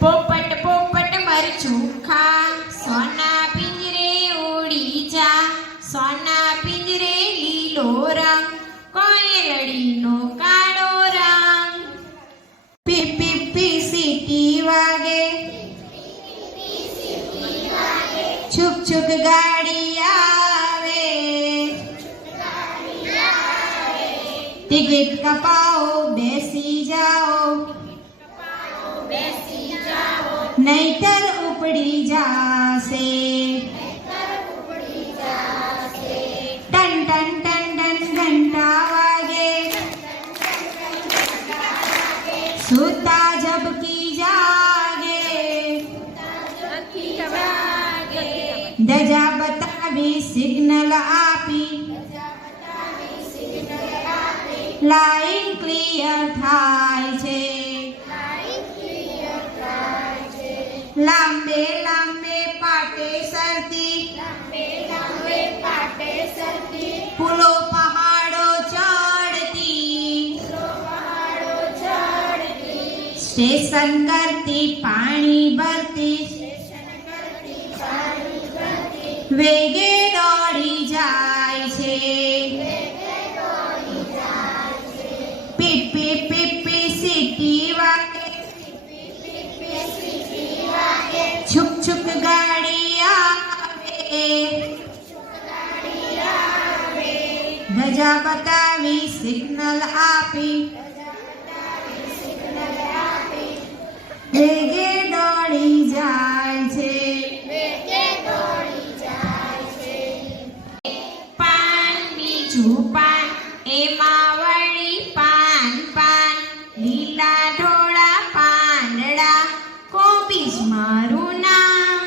પોપટ પોપટ મરચું ખા, સોના પિંજરે ઉડી જા, સોના પિંજરે લીલો રંગ, કોયરડીનો કાળો રંગ. પીપ પીપ પી સીટી વાગે, છુક છુક ગાડી આવે, ટિકિટ કપાઓ બેસી જાઓ, નહીતર ઉપડી જાશે. ટન ટન ટન ટન ઘંટા વાગે, સૂતા ઝબકી જાગે, ધજા બતાવી સિગ્નલ આપી, લાઈન ક્લિયર થાય છે. લાંબે લાંબે પાટે સરતી, પુલો પહાડો ચડતી, સ્ટેશન કરતી પાણી ભરતી, વેગે દોડી જાય છે. પીપ પીપ પીપ પી સીટી વાગે, છુક છુક ગાડી આવે, ધજા બતાવી સિગ્નલ આપી, વેગે દોડી જાય છે. પાન બીજું પાન, એમાં વળી પાન પાન, લીલા ઢોળા પાંદડા, કોબીજ મારું નામ.